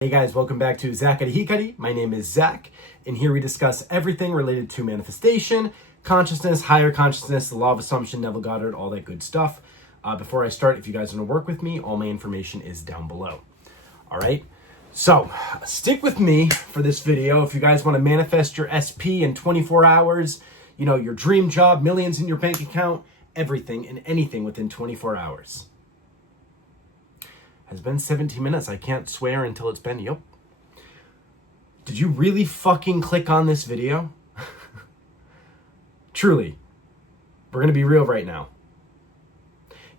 Hey guys, welcome back to Zakari Hikari. My name is Zach, and here we discuss everything related to manifestation, consciousness, higher consciousness, the law of assumption, Neville Goddard, all that good stuff. Before I start, if you guys want to work with me, all my information is down below. All right, so stick with me for this video. If you guys want to manifest your SP in 24 hours, you know, your dream job, millions in your bank account, everything and anything within 24 hours. Has been 17 minutes. I can't swear until it's been, yep. Did you really fucking click on this video? Truly. We're going to be real right now.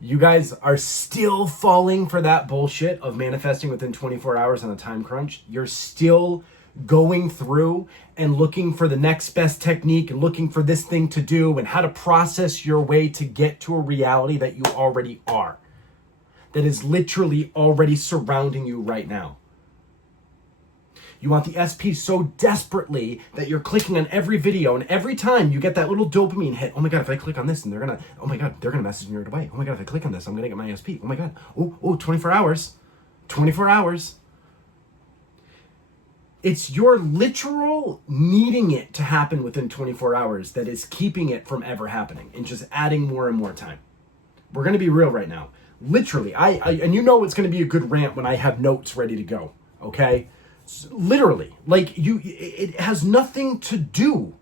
You guys are still falling for that bullshit of manifesting within 24 hours on a time crunch. You're still going through and looking for the next best technique and looking for this thing to do and how to process your way to get to a reality that you already are. That is literally already surrounding you right now. You want the SP so desperately that you're clicking on every video, and every time you get that little dopamine hit, oh my God, if I click on this and they're gonna message me right away. Oh my God, if I click on this, I'm gonna get my SP. Oh my God, 24 hours. 24 hours. It's your literal needing it to happen within 24 hours that is keeping it from ever happening and just adding more and more time. We're gonna be real right now. Literally, and you know it's going to be a good rant when I have notes ready to go, okay? Literally, like it has nothing to do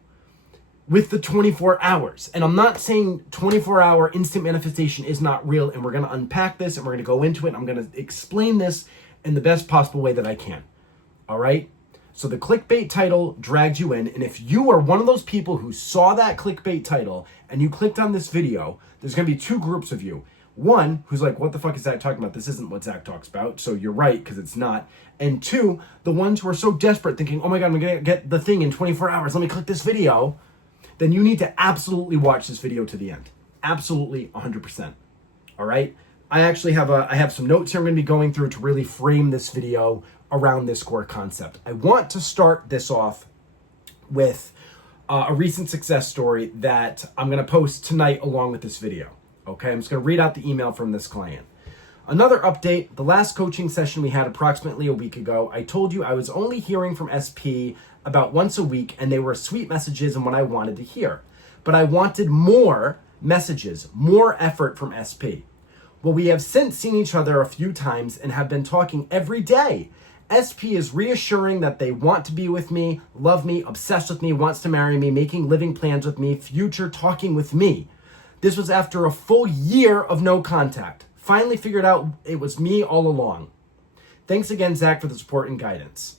with the 24 hours. And I'm not saying 24-hour instant manifestation is not real, and we're going to unpack this, and we're going to go into it, and I'm going to explain this in the best possible way that I can, all right? So the clickbait title dragged you in, and if you are one of those people who saw that clickbait title and you clicked on this video, there's going to be two groups of you. One, who's like, what the fuck is Zach talking about? This isn't what Zach talks about. So you're right, because it's not. And two, the ones who are so desperate thinking, oh my God, I'm going to get the thing in 24 hours. Let me click this video. Then you need to absolutely watch this video to the end. Absolutely 100%. All right. I actually have some notes here I'm going to be going through to really frame this video around this core concept. I want to start this off with a recent success story that I'm going to post tonight along with this video. Okay, I'm just going to read out the email from this client. Another update, the last coaching session we had approximately a week ago, I told you I was only hearing from SP about once a week, and they were sweet messages and what I wanted to hear. But I wanted more messages, more effort from SP. Well, we have since seen each other a few times and have been talking every day. SP is reassuring that they want to be with me, love me, obsessed with me, wants to marry me, making living plans with me, future talking with me. This was after a full year of no contact. Finally figured out it was me all along. Thanks again, Zach, for the support and guidance.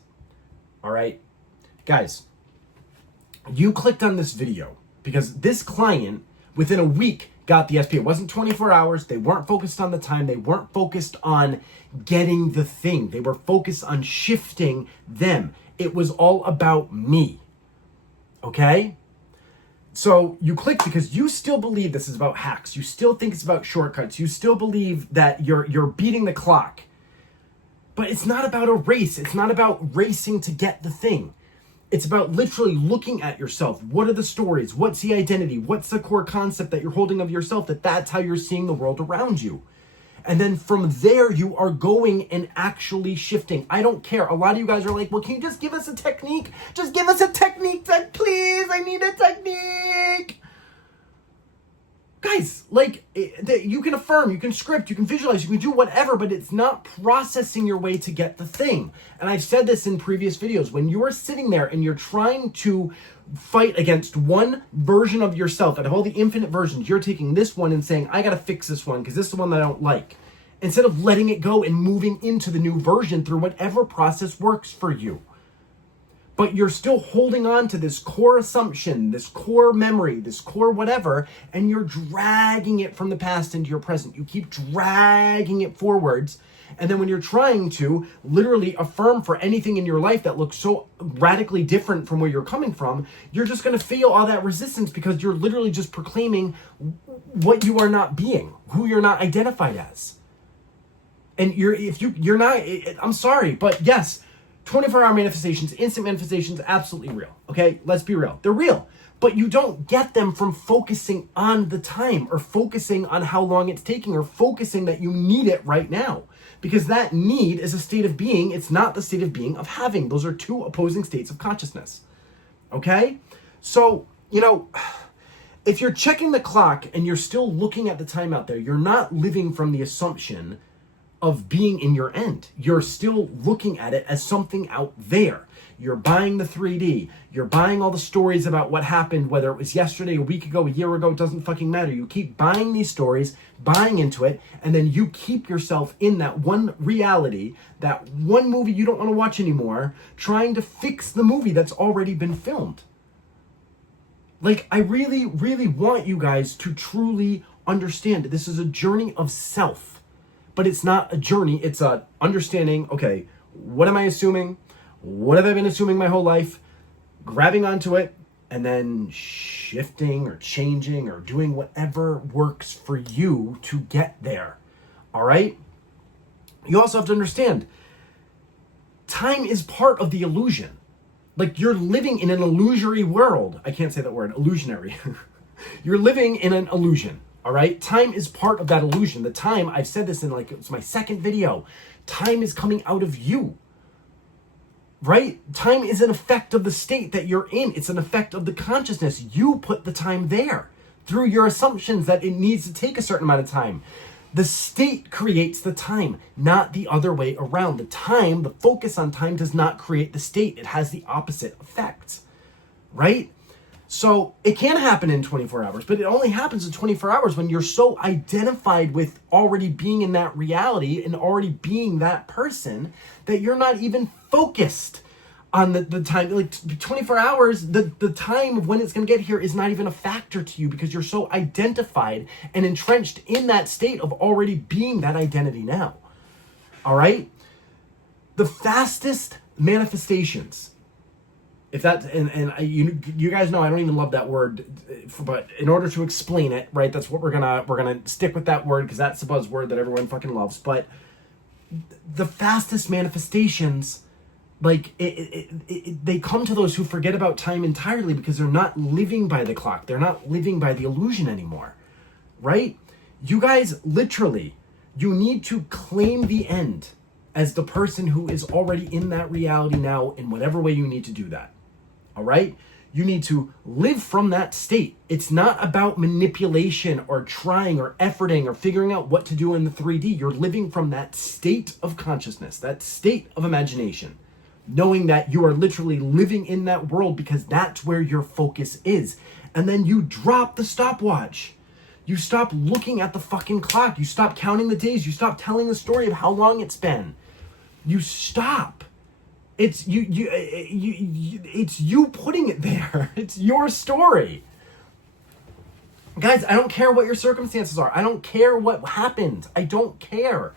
All right. Guys, you clicked on this video because this client, within a week, got the SP. It wasn't 24 hours. They weren't focused on the time. They weren't focused on getting the thing. They were focused on shifting them. It was all about me. Okay? So you clicked because you still believe this is about hacks. You still think it's about shortcuts. You still believe that you're beating the clock. But it's not about a race. It's not about racing to get the thing. It's about literally looking at yourself. What are the stories? What's the identity? What's the core concept that you're holding of yourself? That's how you're seeing the world around you. And then from there, you are going and actually shifting. I don't care. A lot of you guys are like, well, can you just give us a technique? Just give us a technique, Zach, please. I need a technique. Guys, like, you can affirm, you can script, you can visualize, you can do whatever, but it's not processing your way to get the thing. And I've said this in previous videos. When you are sitting there and you're trying to fight against one version of yourself, out of all the infinite versions, you're taking this one and saying, I got to fix this one because this is the one that I don't like. Instead of letting it go and moving into the new version through whatever process works for you. But you're still holding on to this core assumption, this core memory, this core whatever, and you're dragging it from the past into your present. You keep dragging it forwards. And then when you're trying to literally affirm for anything in your life that looks so radically different from where you're coming from, you're just going to feel all that resistance because you're literally just proclaiming what you are not being, who you're not identified as. And you're not, I'm sorry, but yes, 24-hour manifestations, instant manifestations, absolutely real. Okay, let's be real. They're real. But you don't get them from focusing on the time or focusing on how long it's taking or focusing that you need it right now. because that need is a state of being. It's not the state of being of having. Those are two opposing states of consciousness. Okay? So, if you're checking the clock and you're still looking at the time out there, you're not living from the assumption of being in your end. You're still looking at it as something out there. You're buying the 3D. You're buying all the stories about what happened, whether it was yesterday, a week ago, a year ago, it doesn't fucking matter. You keep buying these stories, buying into it, and then you keep yourself in that one reality, that one movie you don't want to watch anymore, trying to fix the movie that's already been filmed. Like, I really, really want you guys to truly understand that this is a journey of self, but it's not a journey. It's a understanding, okay, what am I assuming? What have I been assuming my whole life? Grabbing onto it and then shifting or changing or doing whatever works for you to get there. All right? You also have to understand, time is part of the illusion. Like, you're living in an illusory world. I can't say that word, illusionary. You're living in an illusion. All right? Time is part of that illusion. The time, I've said this in it's my second video. Time is coming out of you. Right? Time is an effect of the state that you're in. It's an effect of the consciousness. You put the time there through your assumptions that it needs to take a certain amount of time. The state creates the time, not the other way around. The time, the focus on time does not create the state. It has the opposite effect. Right? So it can happen in 24 hours, but it only happens in 24 hours when you're so identified with already being in that reality and already being that person that you're not even focused on the time. Like 24 hours, the time of when it's going to get here is not even a factor to you because you're so identified and entrenched in that state of already being that identity now. All right? The fastest manifestations, if that, you guys know I don't even love that word, but in order to explain it, right, that's what we're gonna stick with that word because that's the buzzword that everyone fucking loves. But the fastest manifestations, like they come to those who forget about time entirely because they're not living by the clock. They're not living by the illusion anymore, right? You guys, literally, you need to claim the end as the person who is already in that reality now in whatever way you need to do that. All right? You need to live from that state. It's not about manipulation or trying or efforting or figuring out what to do in the 3D. You're living from that state of consciousness, that state of imagination, knowing that you are literally living in that world because that's where your focus is. And then you drop the stopwatch. You stop looking at the fucking clock. You stop counting the days. You stop telling the story of how long it's been. You stop. It's it's you putting it there. It's your story. Guys, I don't care what your circumstances are. I don't care what happened. I don't care.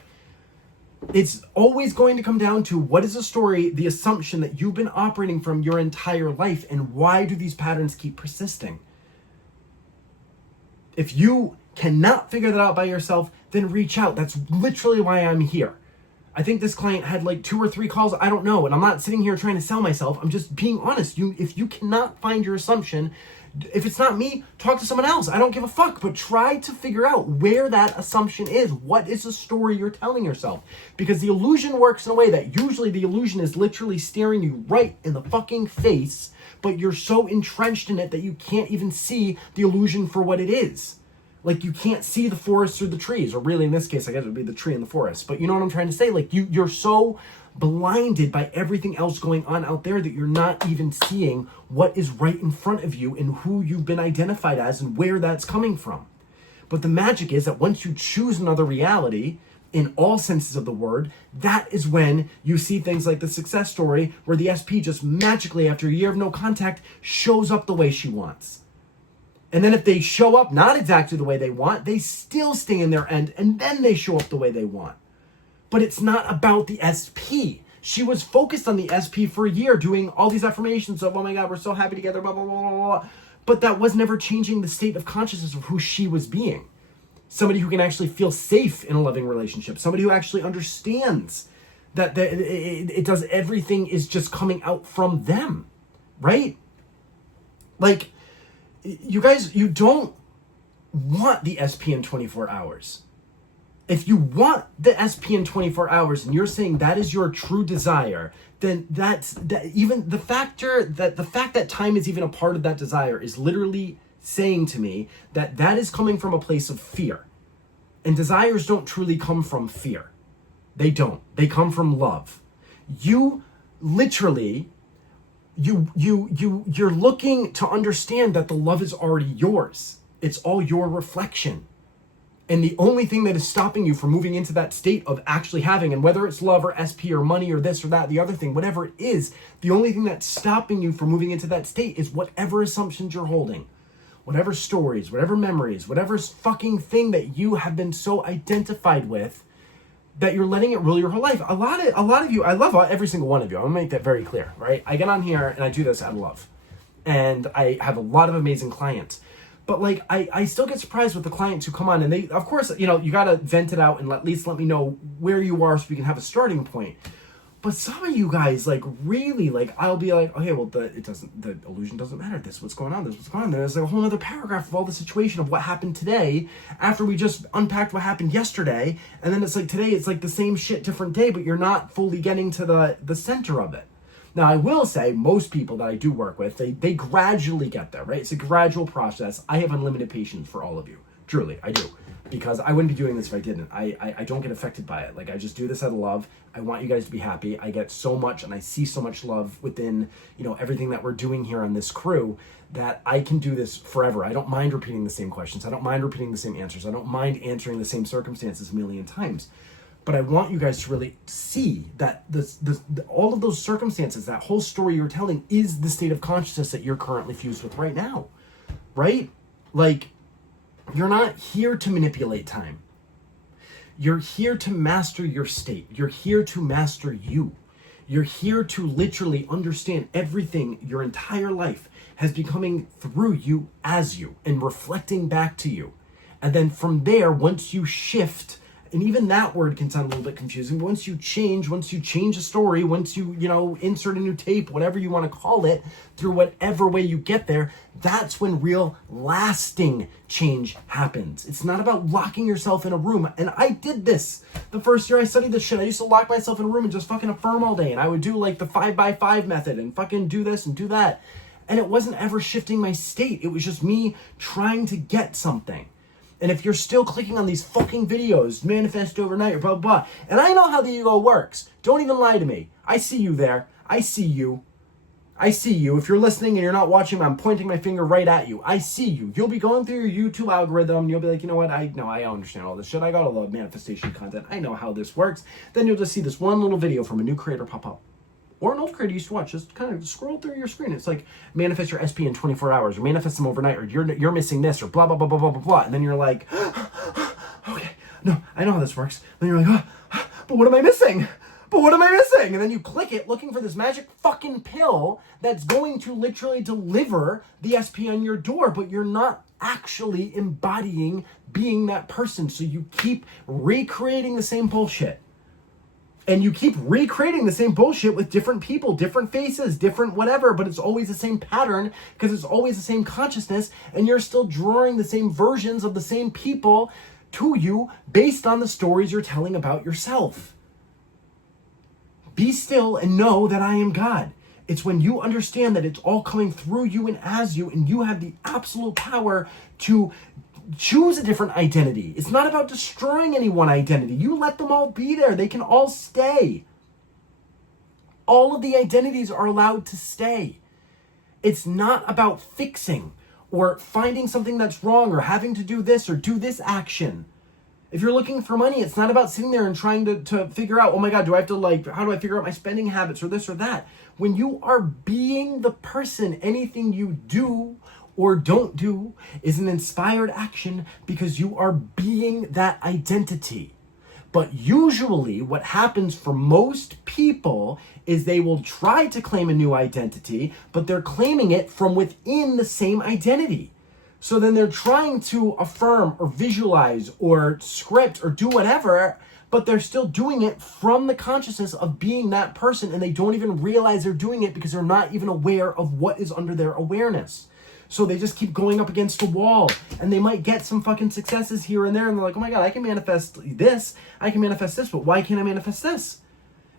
It's always going to come down to what is the story, the assumption that you've been operating from your entire life, and why do these patterns keep persisting? If you cannot figure that out by yourself, then reach out. That's literally why I'm here. I think this client had 2 or 3 calls. I don't know. And I'm not sitting here trying to sell myself. I'm just being honest. If you cannot find your assumption, if it's not me, talk to someone else. I don't give a fuck. But try to figure out where that assumption is. What is the story you're telling yourself? Because the illusion works in a way that usually the illusion is literally staring you right in the fucking face, but you're so entrenched in it that you can't even see the illusion for what it is. Like, you can't see the forest through the trees, or really in this case, I guess it would be the tree and the forest. But you know what I'm trying to say? Like, you're so blinded by everything else going on out there that you're not even seeing what is right in front of you and who you've been identified as and where that's coming from. But the magic is that once you choose another reality, in all senses of the word, that is when you see things like the success story where the SP just magically, after a year of no contact, shows up the way she wants. And then if they show up not exactly the way they want, they still stay in their end, and then they show up the way they want. But it's not about the SP. She was focused on the SP for a year, doing all these affirmations of, oh my God, we're so happy together, blah, blah, blah, blah, blah. But that was never changing the state of consciousness of who she was being. Somebody who can actually feel safe in a loving relationship. Somebody who actually understands that it does everything is just coming out from them, right? Like, you guys, you don't want the SP in 24 hours. If you want the SP in 24 hours and you're saying that is your true desire, then even the fact that time is even a part of that desire is literally saying to me that that is coming from a place of fear. And desires don't truly come from fear. They don't. They come from love. You literally, you're looking to understand that the love is already yours. It's all your reflection. And the only thing that is stopping you from moving into that state of actually having, and whether it's love or SP or money or this or that, the other thing, whatever it is, the only thing that's stopping you from moving into that state is whatever assumptions you're holding, whatever stories, whatever memories, whatever fucking thing that you have been so identified with that you're letting it rule your whole life. A lot of you, I love every single one of you. I'm gonna make that very clear, right? I get on here and I do this out of love. And I have a lot of amazing clients. But like, I still get surprised with the clients who come on and they, of course, you gotta vent it out and at least let me know where you are so we can have a starting point. But some of you guys, like, really, like, I'll be like, okay, well, the illusion doesn't matter. This is what's going on. This is what's going on. There's like a whole other paragraph of all the situation of what happened today after we just unpacked what happened yesterday. And then it's like today, it's like the same shit, different day, but you're not fully getting to the center of it. Now, I will say most people that I do work with, they gradually get there, right? It's a gradual process. I have unlimited patience for all of you. Truly, I do. Because I wouldn't be doing this if I didn't. I don't get affected by it. Like, I just do this out of love. I want you guys to be happy. I get so much and I see so much love within, everything that we're doing here on this crew that I can do this forever. I don't mind repeating the same questions. I don't mind repeating the same answers. I don't mind answering the same circumstances a million times. But I want you guys to really see that all of those circumstances, that whole story you're telling is the state of consciousness that you're currently fused with right now, right? Like, you're not here to manipulate time. You're here to master your state. You're here to master you. You're here to literally understand everything your entire life has been coming through you as you and reflecting back to you. And then from there, once you shift, and even that word can sound a little bit confusing, but once you change a story, once you, insert a new tape, whatever you want to call it, through whatever way you get there, that's when real lasting change happens. It's not about locking yourself in a room. And I did this the first year I studied this shit. I used to lock myself in a room and just fucking affirm all day. And I would do like the 5x5 method and fucking do this and do that. And it wasn't ever shifting my state. It was just me trying to get something. And if you're still clicking on these fucking videos, manifest overnight or blah, blah, blah, and I know how the ego works. Don't even lie to me. I see you there. I see you. I see you. If you're listening and you're not watching, I'm pointing my finger right at you. I see you. You'll be going through your YouTube algorithm. You'll be like, you know what? I understand all this shit. I got all the manifestation content. I know how this works. Then you'll just see this one little video from a new creator pop up. Or an old creator you used to watch. Just kind of scroll through your screen. It's like, manifest your SP in 24 hours, or manifest them overnight, or you're missing this, or blah, blah, blah, blah, blah, blah, blah. And then you're like, okay, no, I know how this works. Then you're like, but what am I missing? But what am I missing? And then you click it looking for this magic fucking pill that's going to literally deliver the SP on your door, but you're not actually embodying being that person. So you keep recreating the same bullshit. And you keep recreating the same bullshit with different people, different faces, different whatever, but it's always the same pattern because it's always the same consciousness, and you're still drawing the same versions of the same people to you based on the stories you're telling about yourself. Be still and know that I am God. It's when you understand that it's all coming through you and as you, and you have the absolute power to choose a different identity. It's not about destroying any one identity. You let them all be there. They can all stay. All of the identities are allowed to stay. It's not about fixing or finding something that's wrong or having to do this or do this action. If you're looking for money, it's not about sitting there and trying to figure out, oh my God, how do I figure out my spending habits or this or that? When you are being the person, anything you do or don't do is an inspired action because you are being that identity. But usually what happens for most people is they will try to claim a new identity, but they're claiming it from within the same identity. So then they're trying to affirm or visualize or script or do whatever, but they're still doing it from the consciousness of being that person, and they don't even realize they're doing it because they're not even aware of what is under their awareness. So they just keep going up against the wall, and they might get some fucking successes here and there, and they're like, oh my God, I can manifest this, I can manifest this, but why can't I manifest this?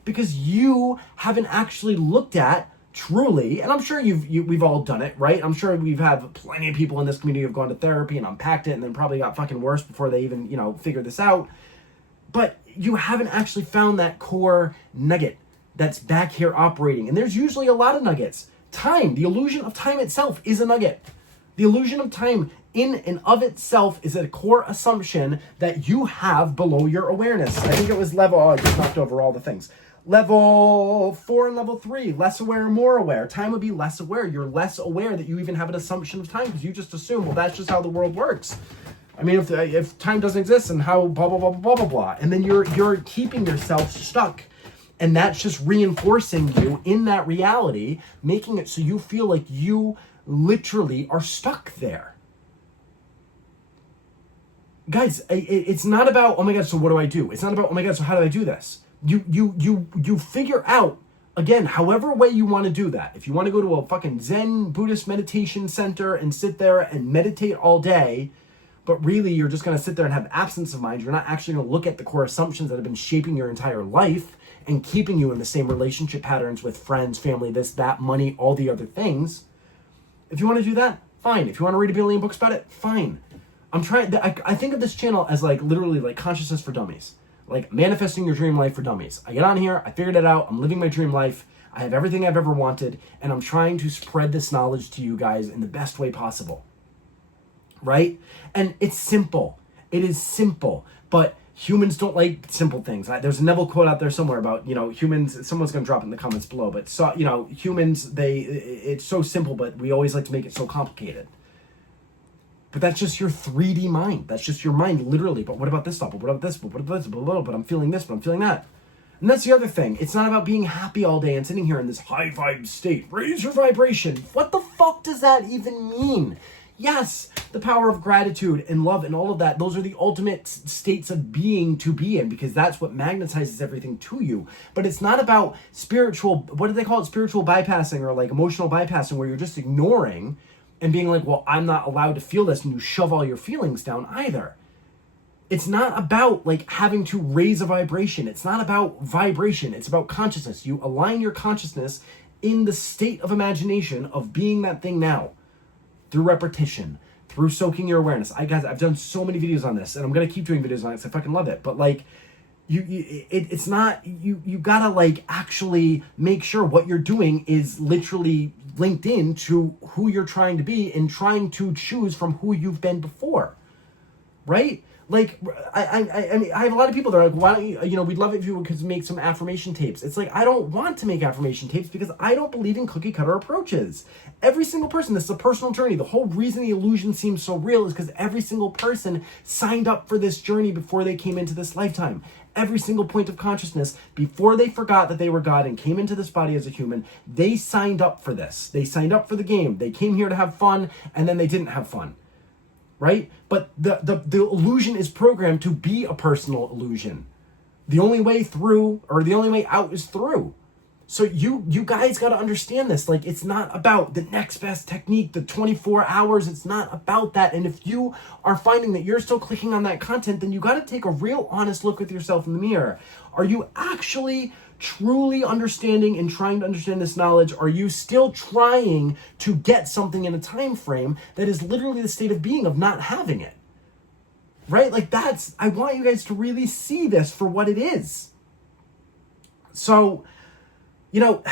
Because you haven't actually looked at truly, and I'm sure we've all done it, right? I'm sure we've had plenty of people in this community who've gone to therapy and unpacked it and then probably got fucking worse before they even, figured this out. But you haven't actually found that core nugget that's back here operating. And there's usually a lot of nuggets. Time, the illusion of time itself is a nugget. The illusion of time in and of itself is a core assumption that you have below your awareness. I think it was I just knocked over all the things. Level 4 and level 3, less aware and more aware. Time would be less aware. You're less aware that you even have an assumption of time because you just assume, well, that's just how the world works. I mean, if time doesn't exist, and how blah, blah, blah, blah, blah, blah. And then you're keeping yourself stuck. And that's just reinforcing you in that reality, making it so you feel like you literally are stuck there. Guys, it's not about, oh my God, so what do I do? It's not about, oh my God, so how do I do this? You figure out, again, however way you want to do that. If you want to go to a fucking Zen Buddhist meditation center and sit there and meditate all day, but really you're just going to sit there and have absence of mind, you're not actually going to look at the core assumptions that have been shaping your entire life and keeping you in the same relationship patterns with friends, family, this, that, money, all the other things. If you want to do that, fine. If you want to read a billion books about it, fine. I think of this channel as like literally like consciousness for dummies. Like manifesting your dream life for dummies. I get on here, I figured it out, I'm living my dream life, I have everything I've ever wanted, and I'm trying to spread this knowledge to you guys in the best way possible. Right? And it's simple. It is simple. But humans don't like simple things. There's a Neville quote out there somewhere about, humans, someone's going to drop it in the comments below, but humans, it's so simple, but we always like to make it so complicated. But that's just your 3D mind. That's just your mind, literally. But what about this stuff? But what about this? But what about this? But I'm feeling this, but I'm feeling that. And that's the other thing. It's not about being happy all day and sitting here in this high vibe state. Raise your vibration. What the fuck does that even mean? Yes, the power of gratitude and love and all of that, those are the ultimate states of being to be in, because that's what magnetizes everything to you. But it's not about spiritual, what do they call it? Spiritual bypassing, or like emotional bypassing, where you're just ignoring and being like, well, I'm not allowed to feel this, and you shove all your feelings down either. It's not about like having to raise a vibration. It's not about vibration. It's about consciousness. You align your consciousness in the state of imagination of being that thing now, through repetition, through soaking your awareness. I've done so many videos on this, and I'm gonna keep doing videos on it because I fucking love it. But like, it's not, you gotta like actually make sure what you're doing is literally linked in to who you're trying to be and trying to choose from who you've been before, right? Like, I mean, I have a lot of people that are like, why don't you, we'd love it if you could make some affirmation tapes. It's like, I don't want to make affirmation tapes because I don't believe in cookie cutter approaches. Every single person, this is a personal journey. The whole reason the illusion seems so real is because every single person signed up for this journey before they came into this lifetime. Every single point of consciousness, before they forgot that they were God and came into this body as a human, they signed up for this. They signed up for the game. They came here to have fun, and then they didn't have fun. Right? But the illusion is programmed to be a personal illusion. The only way through, or the only way out, is through. So you guys got to understand this. Like, it's not about the next best technique, the 24 hours. It's not about that. And if you are finding that you're still clicking on that content, then you got to take a real honest look with yourself in the mirror. Are you actually truly understanding and trying to understand this knowledge? Are you still trying to get something in a time frame that is literally the state of being of not having it? Right? Like, that's, I want you guys to really see this for what it is. So, you're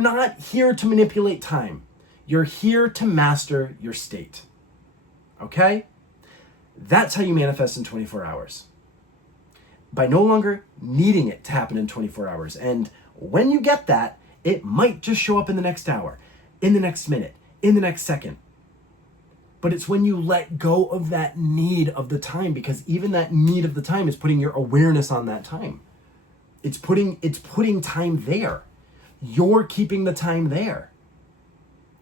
not here to manipulate time. You're here to master your state. Okay? That's how you manifest in 24 hours. By no longer needing it to happen in 24 hours. And when you get that, it might just show up in the next hour, in the next minute, in the next second. But it's when you let go of that need of the time, because even that need of the time is putting your awareness on that time. It's putting time there. You're keeping the time there.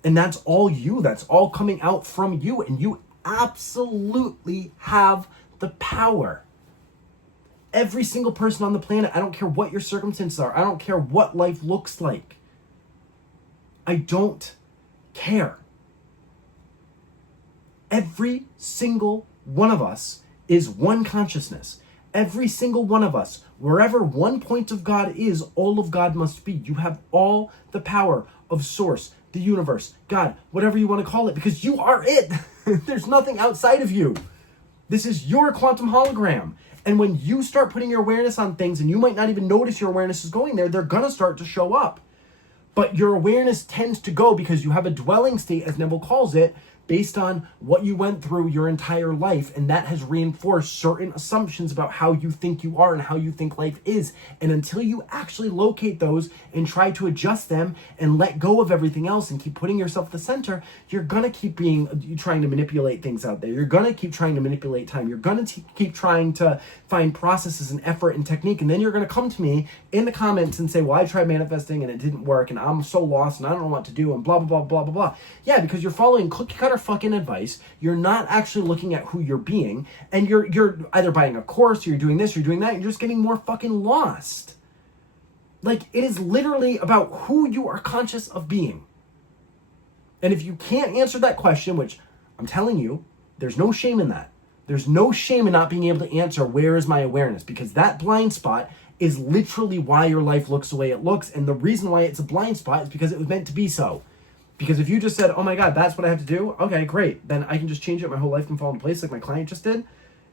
And that's all you. That's all coming out from you. And you absolutely have the power. Every single person on the planet, I don't care what your circumstances are. I don't care what life looks like. I don't care. Every single one of us is one consciousness. Every single one of us, wherever one point of God is, all of God must be. You have all the power of source, the universe, God, whatever you want to call it, because you are it. There's nothing outside of you. This is your quantum hologram. And when you start putting your awareness on things, and you might not even notice your awareness is going there, they're going to start to show up. But your awareness tends to go because you have a dwelling state, as Neville calls it, based on what you went through your entire life, and that has reinforced certain assumptions about how you think you are and how you think life is. And until you actually locate those and try to adjust them and let go of everything else and keep putting yourself at the center, you're gonna keep trying to manipulate things out there. You're gonna keep trying to manipulate time. You're gonna keep trying to find processes and effort and technique, and then you're gonna come to me in the comments and say, well, I tried manifesting and it didn't work, and I'm so lost and I don't know what to do, and blah, blah, blah, blah, blah, blah. Yeah, because you're following cookie cutter fucking advice. You're not actually looking at who you're being, and you're either buying a course, or you're doing this, or you're doing that, and you're just getting more fucking lost. Like, it is literally about who you are conscious of being. And if you can't answer that question, which I'm telling you, there's no shame in that. There's no shame in not being able to answer, where is my awareness? Because that blind spot is literally why your life looks the way it looks. And the reason why it's a blind spot is because it was meant to be so. Because if you just said, oh my God, that's what I have to do, okay, great. Then I can just change it. My whole life can fall into place like my client just did.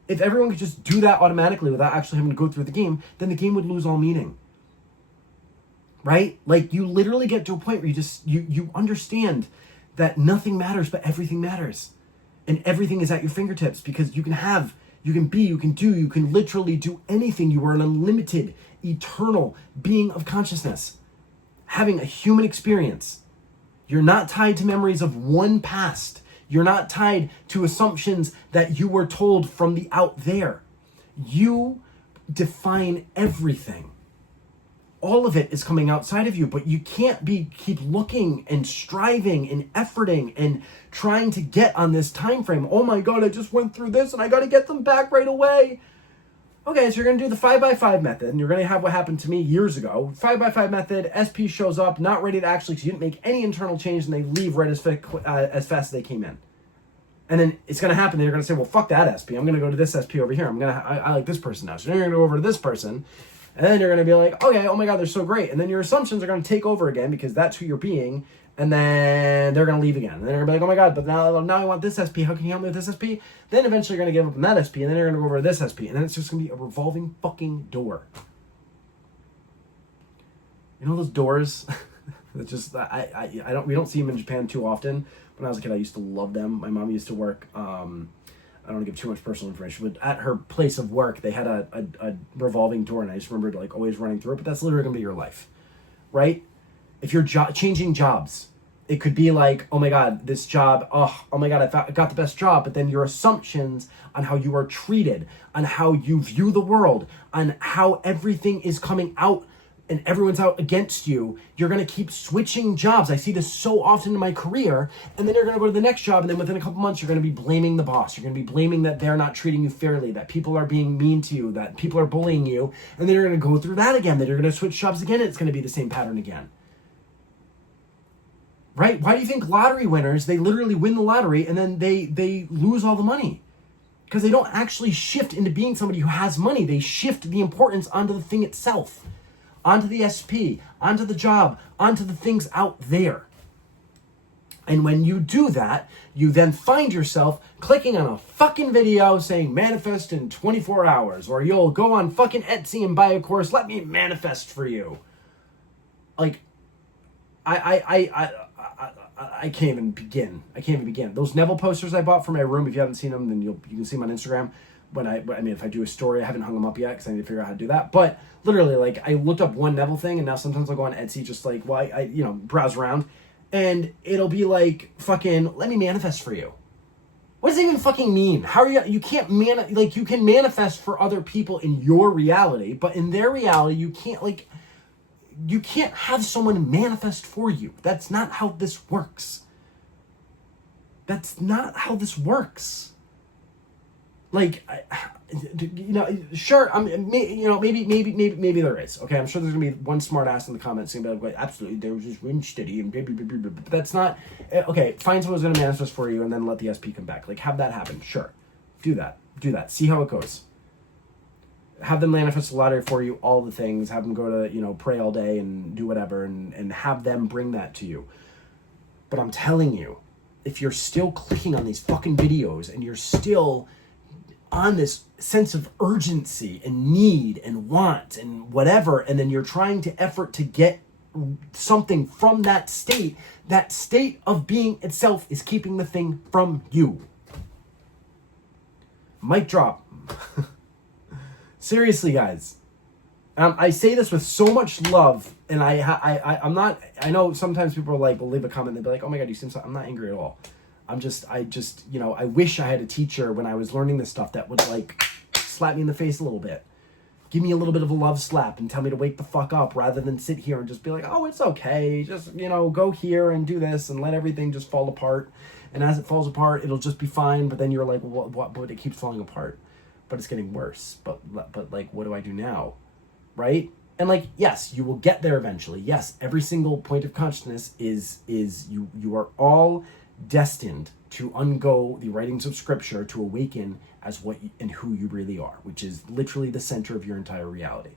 If everyone could just do that automatically without actually having to go through the game, then the game would lose all meaning. Right? Like, you literally get to a point where you understand that nothing matters, but everything matters. And everything is at your fingertips, because you can have, you can be, you can do, you can literally do anything. You are an unlimited, eternal being of consciousness, having a human experience. You're not tied to memories of one past. You're not tied to assumptions that you were told from the out there. You define everything. All of it is coming outside of you, but you can't keep looking and striving and efforting and trying to get on this time frame. Oh my God, I just went through this and I got to get them back right away. Okay, so you're going to do the 5x5 method, and you're going to have what happened to me years ago. 5x5 method, SP shows up, not ready to actually, because you didn't make any internal change, and they leave right as fast as they came in. And then it's going to happen, and you're going to say, well, fuck that SP. I'm going to go to this SP over here. I like this person now. So then you're going to go over to this person, and then you're going to be like, okay, oh my God, they're so great. And then your assumptions are going to take over again, because that's who you're being. And then they're going to leave again. And then you're going to be like, oh my God, but now I want this SP. How can you help me with this SP? Then eventually you're going to give up on that SP. And then you're going to go over to this SP. And then it's just going to be a revolving fucking door. You know those doors? That just, we don't see them in Japan too often. When I was a kid, I used to love them. My mom used to work, I don't want to give too much personal information, but at her place of work, they had a revolving door. And I just remembered like always running through it. But that's literally going to be your life, right? If you're changing jobs, it could be like, oh my God, this job, oh my God, I got the best job. But then your assumptions on how you are treated, on how you view the world, on how everything is coming out and everyone's out against you, you're going to keep switching jobs. I see this so often in my career. And then you're going to go to the next job. And then within a couple months, you're going to be blaming the boss. You're going to be blaming that they're not treating you fairly, that people are being mean to you, that people are bullying you. And then you're going to go through that again. Then you're going to switch jobs again. And it's going to be the same pattern again. Right? Why do you think lottery winners, they literally win the lottery and then they lose all the money? Because they don't actually shift into being somebody who has money. They shift the importance onto the thing itself, onto the SP, onto the job, onto the things out there. And when you do that, you then find yourself clicking on a fucking video saying manifest in 24 hours, or you'll go on fucking Etsy and buy a course, let me manifest for you. Like, I can't even begin. Those Neville posters I bought for my room, if you haven't seen them, then you can see them on Instagram. If I do a story, I haven't hung them up yet because I need to figure out how to do that. But literally, like, I looked up one Neville thing, and now sometimes I'll go on Etsy, just like, well, I browse around, and it'll be like, fucking, let me manifest for you. What does that even fucking mean? How are you can't you can manifest for other people in your reality, but in their reality, you can't have someone manifest for you. That's not how this works. Like, sure, maybe there is. Okay, I'm sure there's gonna be one smart ass in the comments gonna be like, absolutely, there was just wind steady and blah, blah, blah, blah, blah. But that's not okay. Find someone who's gonna manifest for you, and then let the SP come back. Like, have that happen. Sure, do that. See how it goes. Have them manifest a lottery for you. All the things. Have them go to pray all day and do whatever, and have them bring that to you. But I'm telling you, if you're still clicking on these fucking videos and you're still on this sense of urgency and need and want and whatever, and then you're trying to effort to get something from that state of being itself is keeping the thing from you. Mic drop. Seriously, guys. I say this with so much love, and I'm not. I know sometimes people are like, will leave a comment and they'll be like, "Oh my God, you seem so." I'm not angry at all. I wish I had a teacher when I was learning this stuff that would like slap me in the face a little bit, give me a little bit of a love slap, and tell me to wake the fuck up, rather than sit here and just be like, "Oh, it's okay. Just go here and do this and let everything just fall apart." And as it falls apart, it'll just be fine. But then you're like, well, what? But it keeps falling apart. But it's getting worse. But like, what do I do now? Right? And like, yes, you will get there eventually. Yes, every single point of consciousness is you are all destined to ungo the writings of scripture, to awaken as what and who you really are, which is literally the center of your entire reality.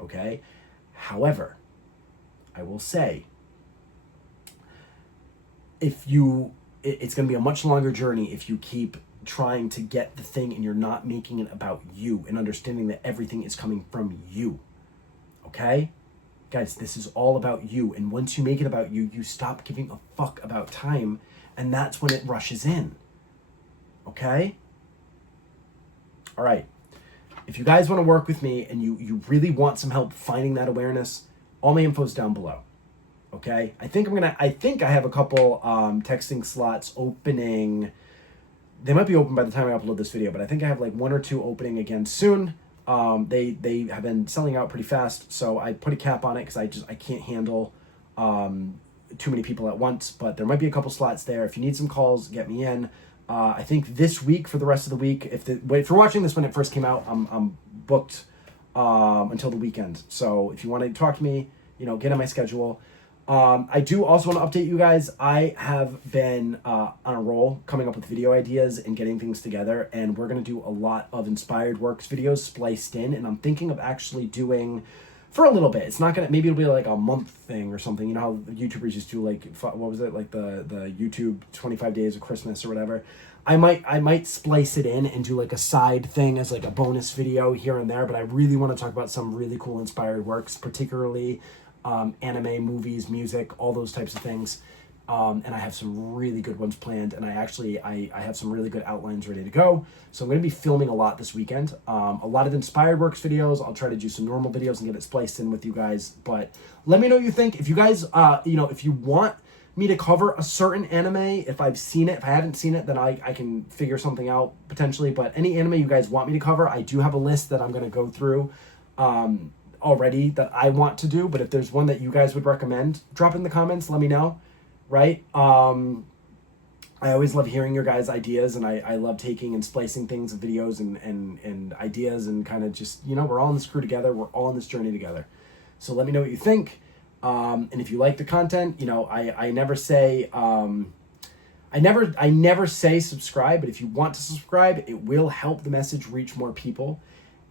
Okay? However, I will say, it's going to be a much longer journey if you keep trying to get the thing and you're not making it about you and understanding that everything is coming from you. Okay? Guys, this is all about you. And once you make it about you, you stop giving a fuck about time, and that's when it rushes in. Okay? All right. If you guys want to work with me and you really want some help finding that awareness, all my info's down below. Okay? I think I have a couple texting slots opening. They might be open by the time I upload this video, but I think I have like 1 or 2 opening again soon. They have been selling out pretty fast, so I put a cap on it because I can't handle too many people at once. But there might be a couple slots there. If you need some calls, get me in. I think this week, for the rest of the week, if you're watching this when it first came out, I'm booked until the weekend. So if you want to talk to me, get on my schedule. I do also want to update you guys. I have been on a roll coming up with video ideas and getting things together, and we're going to do a lot of inspired works videos spliced in, and I'm thinking of actually doing for a little bit. It's not going to, maybe it'll be like a month thing or something. You know how YouTubers used to like, what was it? Like the YouTube 25 days of Christmas or whatever. I might splice it in and do like a side thing as like a bonus video here and there, but I really want to talk about some really cool inspired works, particularly anime, movies, music, all those types of things. And I have some really good ones planned, and I have some really good outlines ready to go. So I'm going to be filming a lot this weekend. A lot of inspired works videos. I'll try to do some normal videos and get it spliced in with you guys. But let me know what you think. If you guys, if you want me to cover a certain anime, if I've seen it, if I haven't seen it, then I can figure something out potentially. But any anime you guys want me to cover, I do have a list that I'm going to go through already that I want to do. But if there's one that you guys would recommend, drop in the comments, let me know. Right? I always love hearing your guys' ideas, and I love taking and splicing things, videos and ideas, and kind of just, we're all in this crew together. We're all on this journey together. So let me know what you think. And if you like the content, I never say, I never say subscribe, but if you want to subscribe, it will help the message reach more people.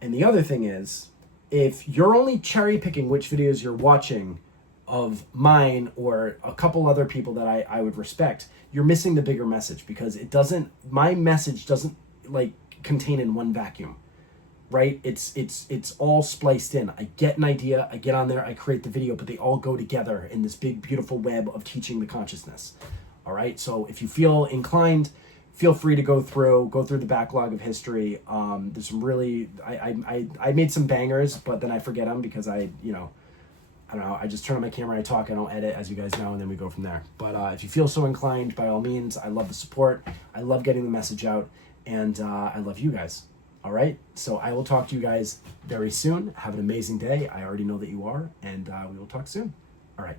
And the other thing is, if you're only cherry picking which videos you're watching of mine or a couple other people that I would respect, you're missing the bigger message, because my message doesn't like contain in one vacuum, right? It's all spliced in. I get an idea, I get on there, I create the video, but they all go together in this big, beautiful web of teaching the consciousness. All right. So if you feel inclined, feel free to go through the backlog of history. There's some really, I made some bangers, but then I forget them because I don't know, I just turn on my camera, I talk, I don't edit, as you guys know, and then we go from there. But if you feel so inclined, by all means, I love the support. I love getting the message out, and I love you guys. All right? So I will talk to you guys very soon. Have an amazing day. I already know that you are, and we will talk soon. All right.